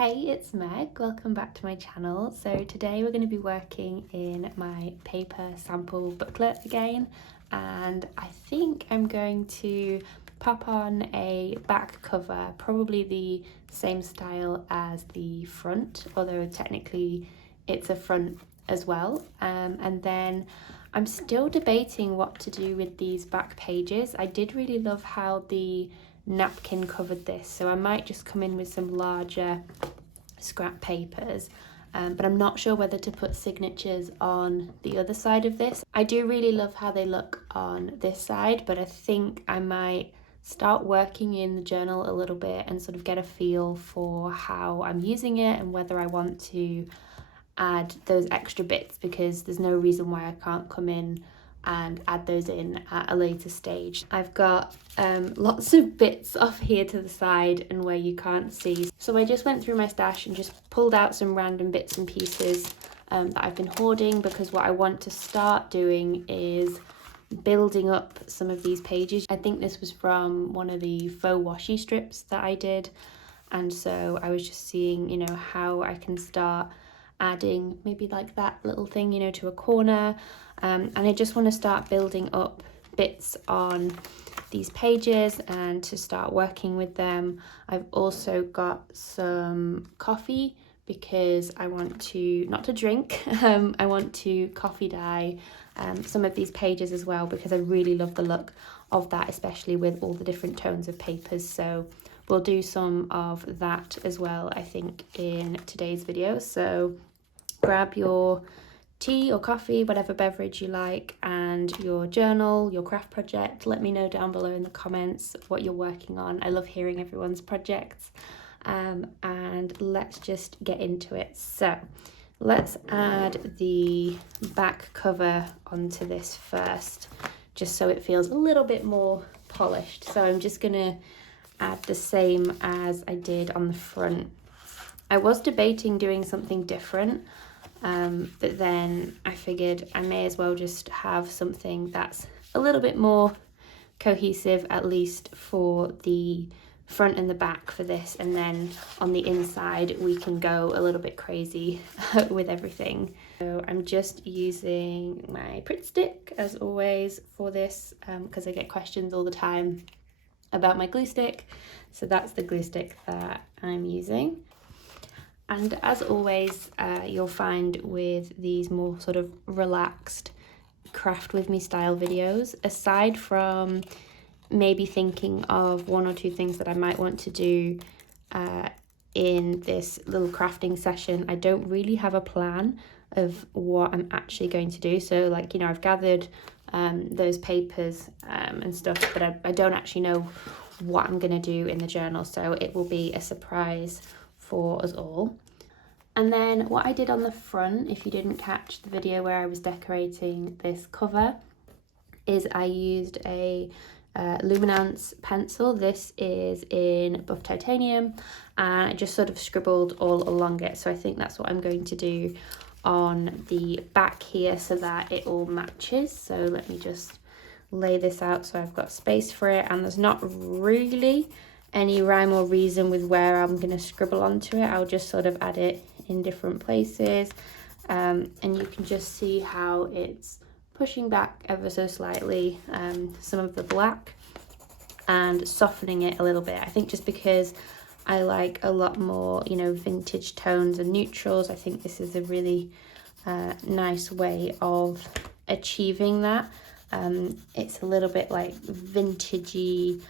Hey, it's Meg. Welcome back to my channel. So today we're going to be working in my paper sample booklet again, and I think I'm going to pop on a back cover, probably the same style as the front, although technically it's a front as well. And then I'm still debating what to do with these back pages. I did really love how the napkin covered this, so I might just come in with some larger scrap papers, but I'm not sure whether to put signatures on the other side of this. I do really love how they look on this side, but I think I might start working in the journal a little bit and sort of get a feel for how I'm using it and whether I want to add those extra bits, because there's no reason why I can't come in and add those in at a later stage. I've got lots of bits off here to the side and where you can't see. So I just went through my stash and just pulled out some random bits and pieces that I've been hoarding, because what I want to start doing is building up some of these pages. I think this was from one of the faux washi strips that I did, and so I was just seeing, how I can start adding maybe like that little thing, to a corner. And I just want to start building up bits on these pages and to start working with them. I've also got some coffee because I want to, not to drink, I want to coffee dye some of these pages as well, because I really love the look of that, especially with all the different tones of papers. So we'll do some of that as well, I think, in today's video. So grab your tea or coffee, whatever beverage you like, and your journal, your craft project. Let me know down below in the comments what you're working on. I love hearing everyone's projects. And let's just get into it. So let's add the back cover onto this first, just so it feels a little bit more polished. So I'm just gonna add the same as I did on the front. I was debating doing something different, but then I figured I may as well just have something that's a little bit more cohesive, at least for the front and the back for this, and then on the inside we can go a little bit crazy with everything. So I'm just using my Pritt stick as always for this, because I get questions all the time about my glue stick. So that's the glue stick that I'm using. And as always, you'll find with these more sort of relaxed craft with me style videos, aside from maybe thinking of one or two things that I might want to do in this little crafting session, I don't really have a plan of what I'm actually going to do. So like, I've gathered those papers and stuff, but I don't actually know what I'm going to do in the journal. So it will be a surprise for us all. And then what I did on the front, if you didn't catch the video where I was decorating this cover, is I used a Luminance pencil. This is in buff titanium, and I just sort of scribbled all along it. So I think that's what I'm going to do on the back here so that it all matches. So let me just lay this out so I've got space for it, and there's not really any rhyme or reason with where I'm going to scribble onto it. I'll just sort of add it in different places, and you can just see how it's pushing back ever so slightly some of the black and softening it a little bit. I think just because I like a lot more, vintage tones and neutrals, I think this is a really nice way of achieving that. It's a little bit like vintagey,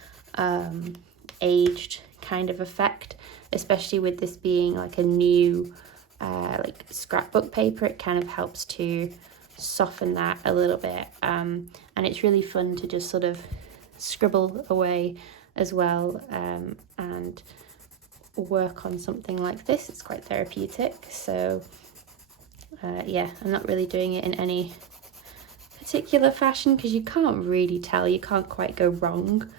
aged kind of effect, especially with this being like a new like scrapbook paper. It kind of helps to soften that a little bit, and it's really fun to just sort of scribble away as well, and work on something like this. It's quite therapeutic. So yeah, I'm not really doing it in any particular fashion, because you can't really tell, you can't quite go wrong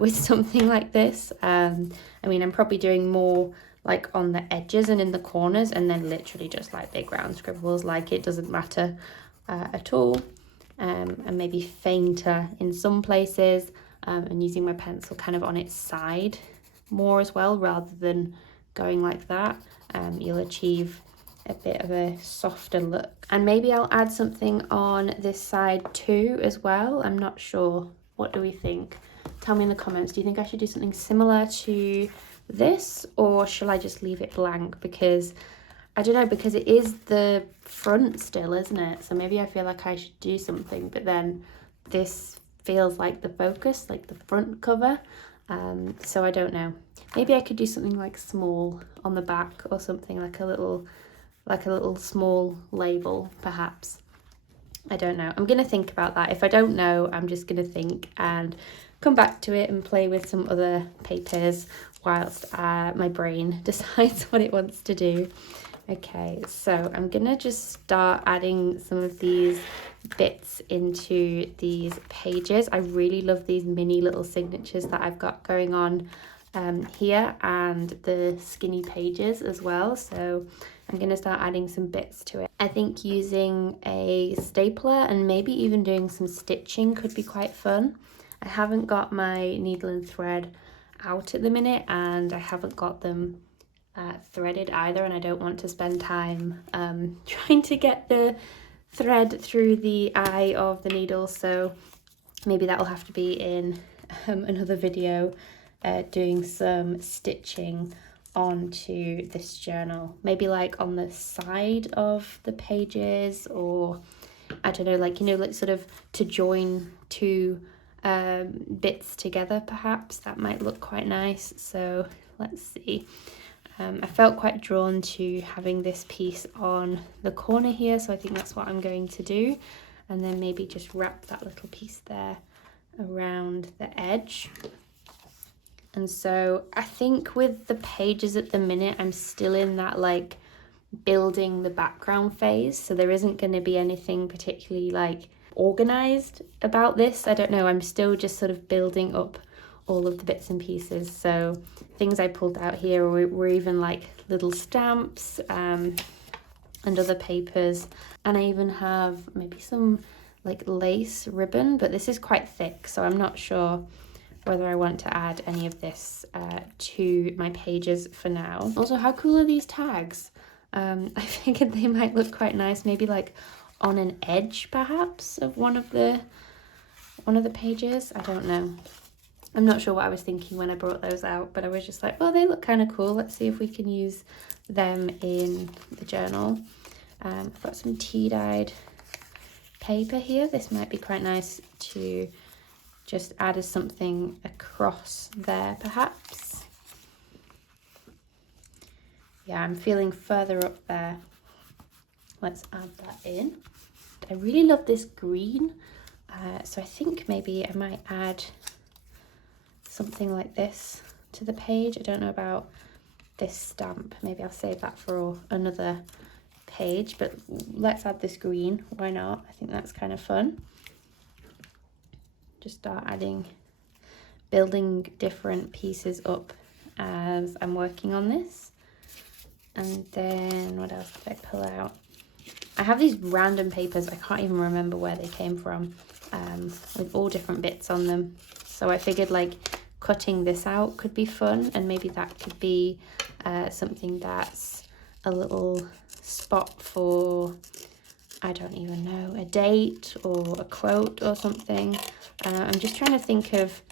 with something like this. I'm probably doing more like on the edges and in the corners, and then literally just like big round scribbles, like it doesn't matter at all, and maybe fainter in some places, and using my pencil kind of on its side more as well, rather than going like that, you'll achieve a bit of a softer look. And maybe I'll add something on this side too as well. I'm not sure. What do we think? Tell me in the comments. Do you think I should do something similar to this, or shall I just leave it blank? Because I don't know, because it is the front still, isn't it? So maybe I feel like I should do something, but then this feels like the focus, like the front cover. So I don't know. Maybe I could do something like small on the back, or something like a little small label perhaps. I don't know. I'm gonna think about that. If I don't know, I'm just gonna think and come back to it and play with some other papers whilst my brain decides what it wants to do. Okay, so I'm gonna just start adding some of these bits into these pages. I really love these mini little signatures that I've got going on here, and the skinny pages as well. So I'm going to start adding some bits to it. I think using a stapler and maybe even doing some stitching could be quite fun. I haven't got my needle and thread out at the minute, and I haven't got them threaded either, and I don't want to spend time trying to get the thread through the eye of the needle. So maybe that will have to be in another video, doing some stitching onto this journal, maybe like on the side of the pages, or I don't know, like, you know, like sort of to join two bits together perhaps. That might look quite nice. So let's see. I felt quite drawn to having this piece on the corner here, so I think that's what I'm going to do, and then maybe just wrap that little piece there around the edge. And so I think with the pages at the minute, I'm still in that like building the background phase, so there isn't going to be anything particularly like organized about this. I don't know, I'm still just sort of building up all of the bits and pieces. So things I pulled out here were even like little stamps and other papers, and I even have maybe some like lace ribbon, but this is quite thick, so I'm not sure whether I want to add any of this to my pages for now. Also, how cool are these tags? I figured they might look quite nice, maybe like on an edge perhaps of one of the pages. I don't know. I'm not sure what I was thinking when I brought those out, but I was just like, well, they look kind of cool. Let's see if we can use them in the journal. I've got some tea-dyed paper here. This might be quite nice to just add as something across there perhaps. Yeah, I'm feeling further up there. Let's add that in. I really love this green, so I think maybe I might add something like this to the page. I don't know about this stamp. Maybe I'll save that for another page, but let's add this green. Why not? I think that's kind of fun. Just start building different pieces up as I'm working on this. And then what else did I pull out? I have these random papers, I can't even remember where they came from, with all different bits on them. So I figured like cutting this out could be fun, and maybe that could be something that's a little spot for, I don't even know, a date or a quote or something. I'm just trying to think of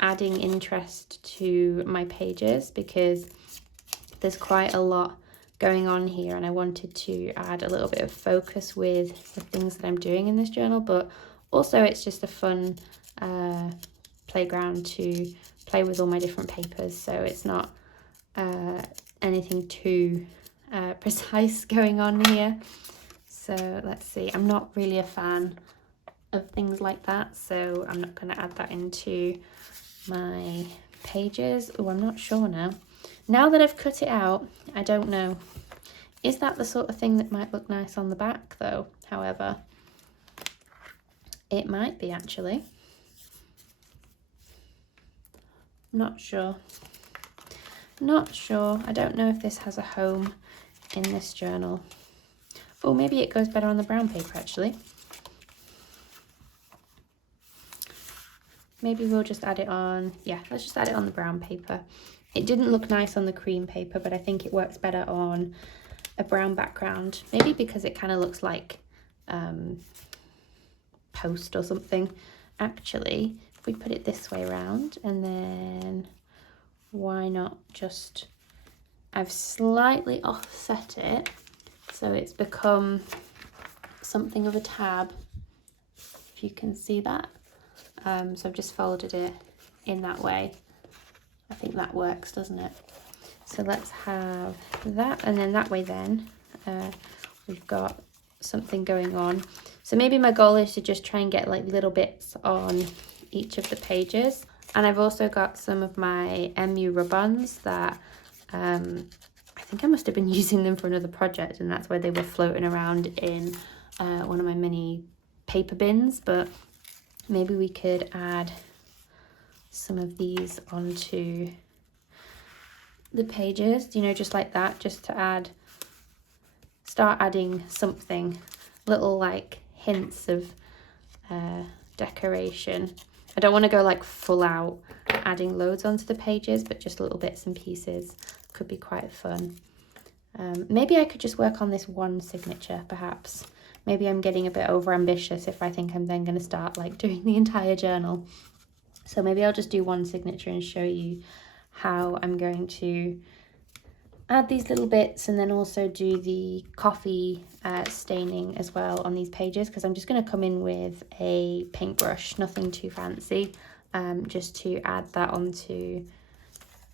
adding interest to my pages, because there's quite a lot going on here, and I wanted to add a little bit of focus with the things that I'm doing in this journal, but also it's just a fun playground to play with all my different papers, so it's not anything too precise going on here. So let's see, I'm not really a fan of things like that, so I'm not going to add that into my pages. Oh, I'm not sure now. Now that I've cut it out, I don't know. Is that the sort of thing that might look nice on the back though? However, it might be actually. Not sure. Not sure. I don't know if this has a home in this journal. Oh, maybe it goes better on the brown paper actually. Maybe we'll just add it on, yeah, let's just add it on the brown paper. It didn't look nice on the cream paper, but I think it works better on a brown background. Maybe because it kind of looks like post or something. Actually, if we put it this way around, and then why not just, I've slightly offset it so it's become something of a tab, if you can see that. So I've just folded it in that way. I think that works, doesn't it? So let's have that, and then that way then we've got something going on. So maybe my goal is to just try and get like little bits on each of the pages. And I've also got some of my MU rub-ons that I think I must have been using them for another project, and that's why they were floating around in one of my mini paper bins. But maybe we could add some of these onto the pages, you know, just like that, just to start adding something, little like hints of decoration. I don't want to go like full out adding loads onto the pages, but just little bits and pieces could be quite fun. Maybe I could just work on this one signature, perhaps. Maybe I'm getting a bit over ambitious if I think I'm then going to start like doing the entire journal. So maybe I'll just do one signature and show you how I'm going to add these little bits, and then also do the coffee staining as well on these pages, because I'm just going to come in with a paintbrush, nothing too fancy, just to add that onto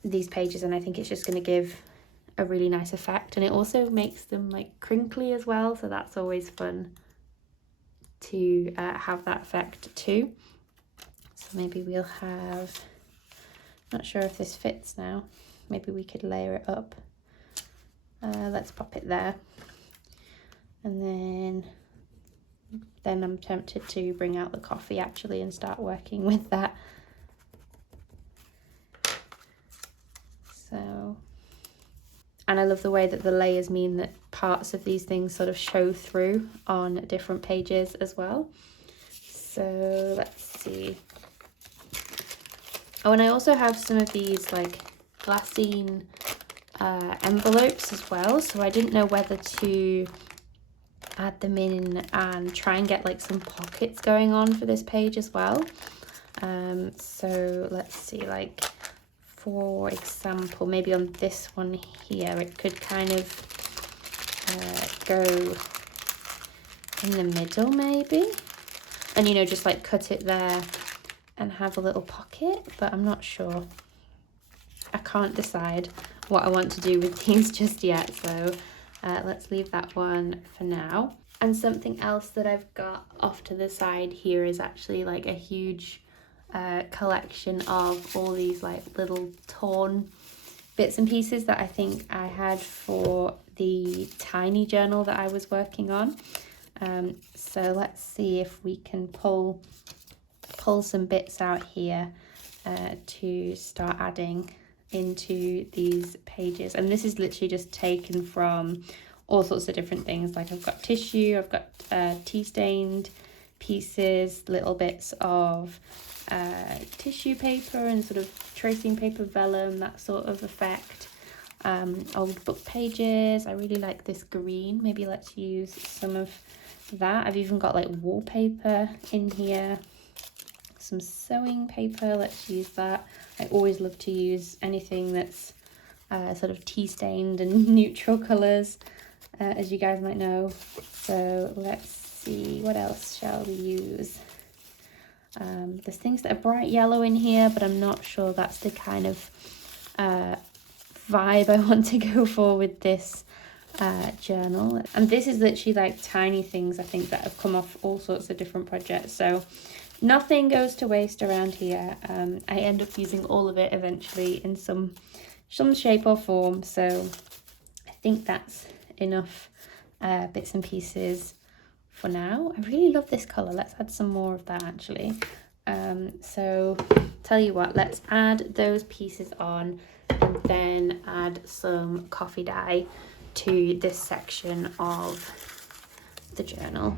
these pages. And I think it's just going to give a really nice effect, and it also makes them like crinkly as well, so that's always fun to have that effect too. So maybe we'll have, not sure if this fits now, maybe we could layer it up. Let's pop it there, and then I'm tempted to bring out the coffee actually and start working with that. So, and I love the way that the layers mean that parts of these things sort of show through on different pages as well. So let's see. Oh, and I also have some of these like glassine envelopes as well, so I didn't know whether to add them in and try and get like some pockets going on for this page as well. So let's see, like for example, maybe on this one here it could kind of go in the middle maybe, and you know, just like cut it there and have a little pocket, but I'm not sure. I can't decide what I want to do with these just yet, so let's leave that one for now. And something else that I've got off to the side here is actually like a huge collection of all these like little torn bits and pieces that I think I had for the tiny journal that I was working on. So let's see if we can pull some bits out here to start adding into these pages. And this is literally just taken from all sorts of different things. Like I've got tissue, I've got tea stained pieces, little bits of tissue paper and sort of tracing paper, vellum, that sort of effect. Old book pages. I really like this green. Maybe let's use some of that. I've even got like wallpaper in here, some sewing paper, let's use that. I always love to use anything that's sort of tea stained and neutral colours, as you guys might know. So let's see, what else shall we use? There's things that are bright yellow in here, but I'm not sure that's the kind of vibe I want to go for with this journal. And this is literally like tiny things I think that have come off all sorts of different projects, so nothing goes to waste around here. I end up using all of it eventually in some shape or form, so I think that's enough bits and pieces for now. I really love this colour. Let's add some more of that actually. So tell you what, let's add those pieces on and then add some coffee dye to this section of the journal.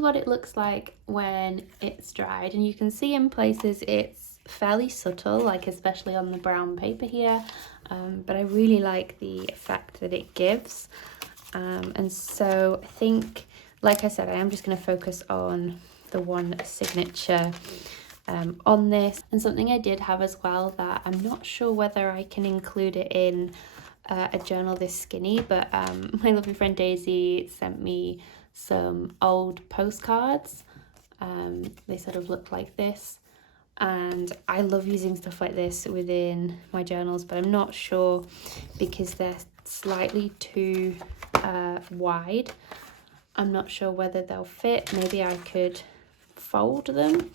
is what it looks like when it's dried, and you can see in places it's fairly subtle, like especially on the brown paper here, but I really like the effect that it gives. And so I think, like I said, I am just going to focus on the one signature on this. And something I did have as well that I'm not sure whether I can include it in a journal this skinny, but my lovely friend Daisy sent me some old postcards. They sort of look like this, and I love using stuff like this within my journals, but I'm not sure because they're slightly too wide. I'm not sure whether they'll fit. Maybe I could fold them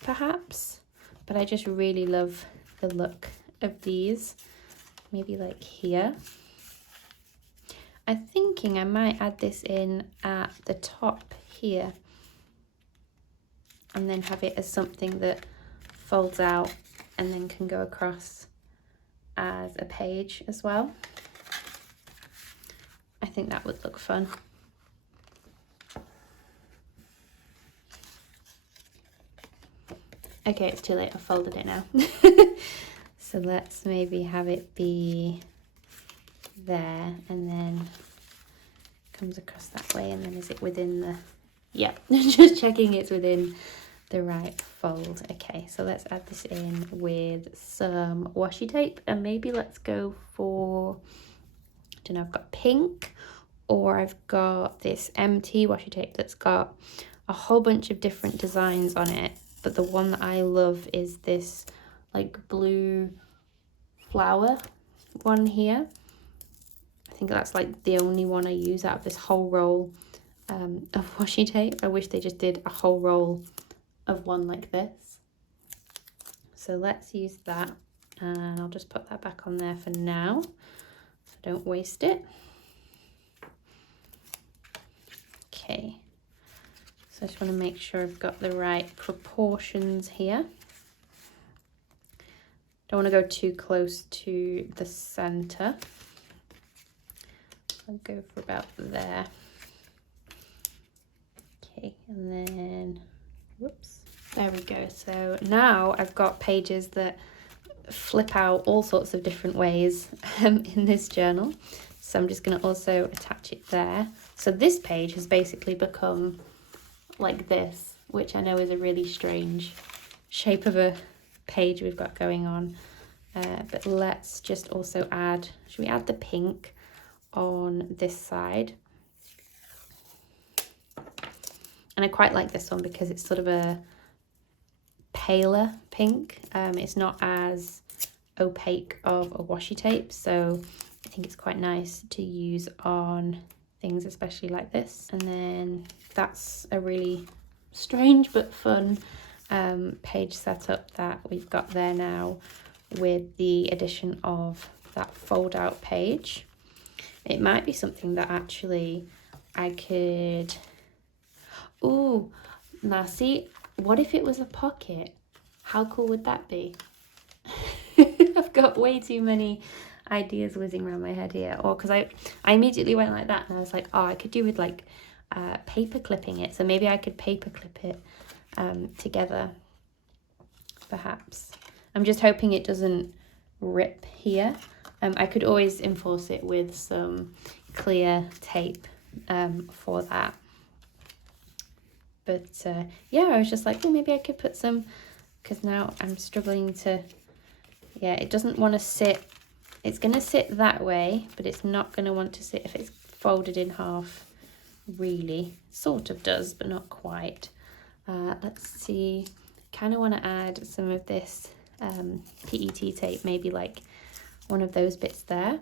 perhaps, but I just really love the look of these. Maybe like here. I'm thinking I might add this in at the top here and then have it as something that folds out and then can go across as a page as well. I think that would look fun. Okay, it's too late, I've folded it now. So let's maybe have it be there and then comes across that way, and then is it within the, yep, just checking it's within the right fold. Okay, so let's add this in with some washi tape, and maybe let's go for, I don't know, I've got pink, or I've got this MT washi tape that's got a whole bunch of different designs on it, but the one that I love is this like blue flower one here. I think that's like the only one I use out of this whole roll of washi tape. I wish they just did a whole roll of one like this. So let's use that, and I'll just put that back on there for now so don't waste it. Okay, so I just want to make sure I've got the right proportions here. Don't want to go too close to the center. I'll go for about there. Okay, and then, whoops, there we go. So now I've got pages that flip out all sorts of different ways in this journal. So I'm just going to also attach it there. So this page has basically become like this, which I know is a really strange shape of a page we've got going on. But let's just also add, should we add the pink on this side? And I quite like this one because it's sort of a paler pink. It's not as opaque of a washi tape, so I think it's quite nice to use on things especially like this. And then that's a really strange but fun page setup that we've got there now with the addition of that fold out page. It might be something that actually I could, ooh, now see, what if it was a pocket? How cool would that be? I've got way too many ideas whizzing around my head here. Or because I immediately went like that and I was like, oh, I could do with like paper clipping it. So maybe I could paper clip it together, perhaps. I'm just hoping it doesn't rip here. I could always enforce it with some clear tape for that. But yeah, I was just like, well, maybe I could put some, because now I'm struggling to, yeah, it doesn't want to sit. It's going to sit that way, but it's not going to want to sit if it's folded in half, really. Sort of does, but not quite. Let's see, kind of want to add some of this PET tape, maybe like one of those bits there.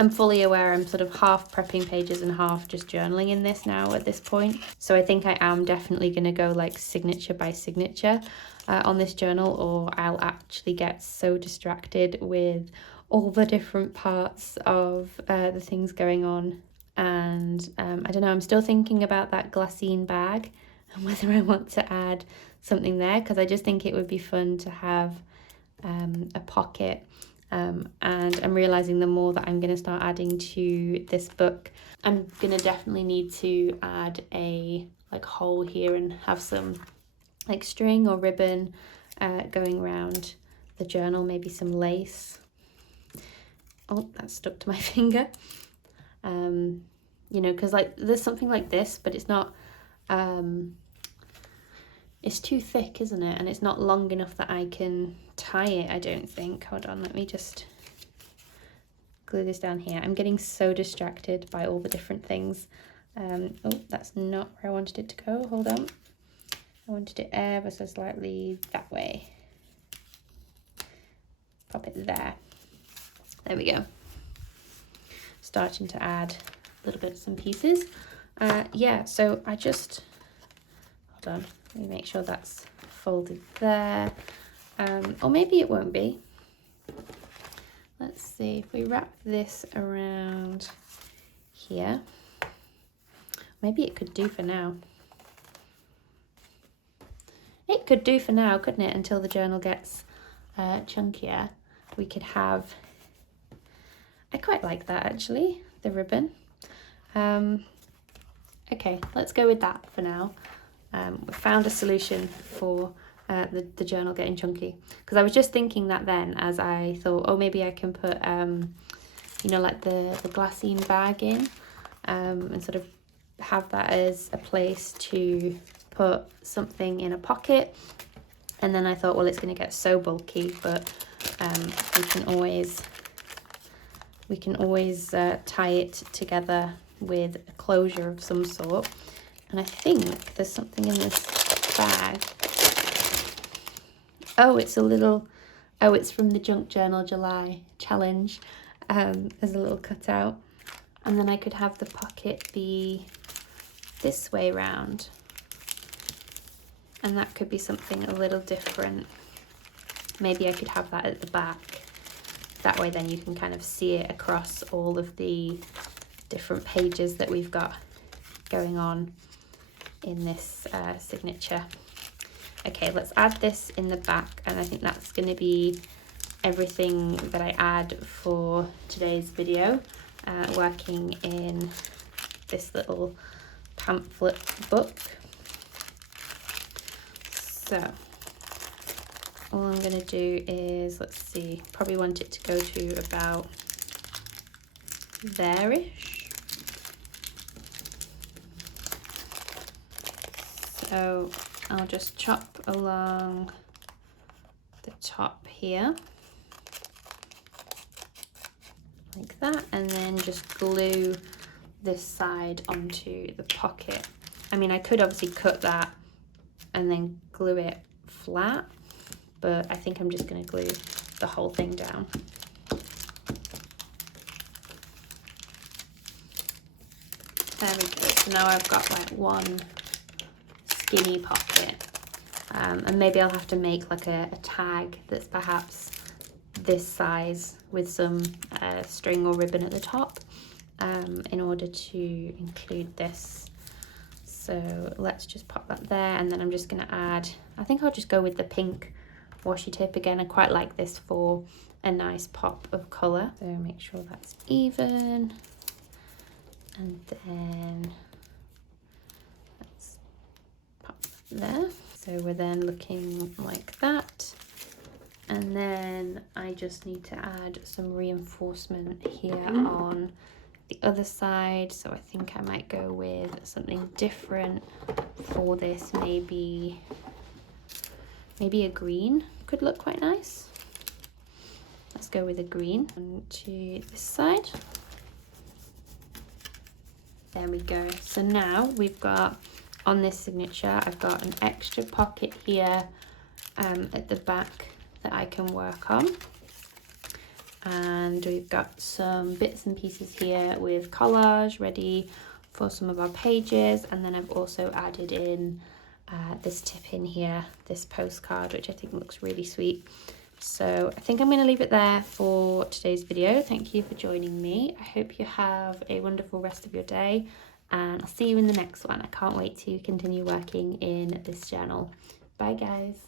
I'm fully aware I'm sort of half prepping pages and half just journaling in this now at this point. So I think I am definitely going to go like signature by signature on this journal, or I'll actually get so distracted with all the different parts of the things going on. And I don't know, I'm still thinking about that glassine bag and whether I want to add something there, because I just think it would be fun to have a pocket. And I'm realizing the more that I'm going to start adding to this book, I'm going to definitely need to add a like hole here and have some like string or ribbon going around the journal, maybe some lace. Oh, that stuck to my finger. You know, because like there's something like this, but it's not, it's too thick, isn't it? And it's not long enough that I can tie it, I don't think. Hold on, let me just glue this down here. I'm getting so distracted by all the different things. Oh, that's not where I wanted it to go. Hold on. I wanted it ever so slightly that way. Pop it there. There we go. Starting to add little bits and pieces. Yeah, so I just, hold on, let me make sure that's folded there. Or maybe it won't be. Let's see, if we wrap this around here, maybe it could do for now. It could do for now, couldn't it? Until the journal gets chunkier. We could have, I quite like that actually, the ribbon. Okay, let's go with that for now. We found a solution for the journal getting chunky, because I was just thinking that then, as I thought, oh, maybe I can put you know, like the glassine bag in, and sort of have that as a place to put something in a pocket. And then I thought, well, it's going to get so bulky, but we can always tie it together with a closure of some sort. And I think there's something in this bag. Oh, it's a little, oh, it's from the Junk Journal July challenge. There's a little cutout. And then I could have the pocket be this way round. And that could be something a little different. Maybe I could have that at the back. That way then you can kind of see it across all of the different pages that we've got going on in this signature. Okay, let's add this in the back, and I think that's going to be everything that I add for today's video, working in this little pamphlet book. So all I'm going to do is, let's see, probably want it to go to about there-ish. So I'll just chop along the top here like that, and then just glue this side onto the pocket. I mean, I could obviously cut that and then glue it flat, but I think I'm just going to glue the whole thing down. There we go. So now I've got like one skinny pocket, and maybe I'll have to make like a tag that's perhaps this size with some string or ribbon at the top, in order to include this. So let's just pop that there, and then I'm just going to add, I think I'll just go with the pink washi tape again. I quite like this for a nice pop of colour. So make sure that's even, and then let's pop that there. So we're then looking like that, and then I just need to add some reinforcement here on the other side. So I think I might go with something different for this. Maybe a green could look quite nice. Let's go with a green. On to this side. There we go. So now we've got, on this signature, I've got an extra pocket here at the back that I can work on. And we've got some bits and pieces here with collage ready for some of our pages. And then I've also added in this tip in here, this postcard, which I think looks really sweet. So I think I'm going to leave it there for today's video. Thank you for joining me. I hope you have a wonderful rest of your day, and I'll see you in the next one. I can't wait to continue working in this journal. Bye guys.